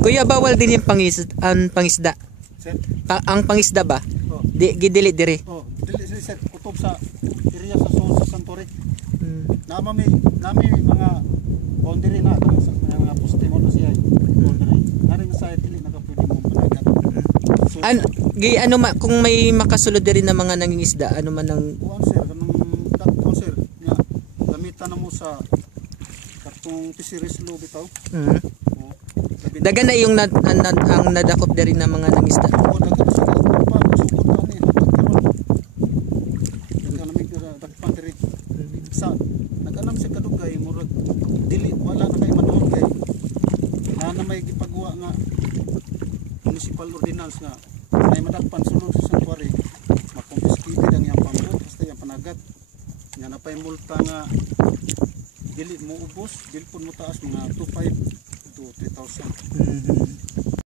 Kuya, bawal din yung pangisda. Sir? Ang pangisda ba? Oh. Gidili diri. Oh, dili sir, kutob sa area sa Sol sa Santori. Nami mga boundary na sa mga poste mo na siya. Boundary. Naring sa dili nakapwede mo panagat. So, Ano kung may makasulod diri na mga nangingisda, ano man ang kuan sir, kanang dakto sir, nga gamitan na mo sa katong fisheries law bitaw. Oh, dagan na yung ang nadakop diri na mga nangisda. oh, dagat sa pa sugod pa ni karon. Dagan na mig dakpan diri. Sa nag-anam sa kadugay murag dili wala na kay manuol kay na may gipagawa nga municipal ordinance nga ay madakpan sulod sa sanctuary makonfiskite ang yang panggo basta yang panagat nga napay multa nga dili mo ubos dili pud mo taas mga 2,500 to 3,000.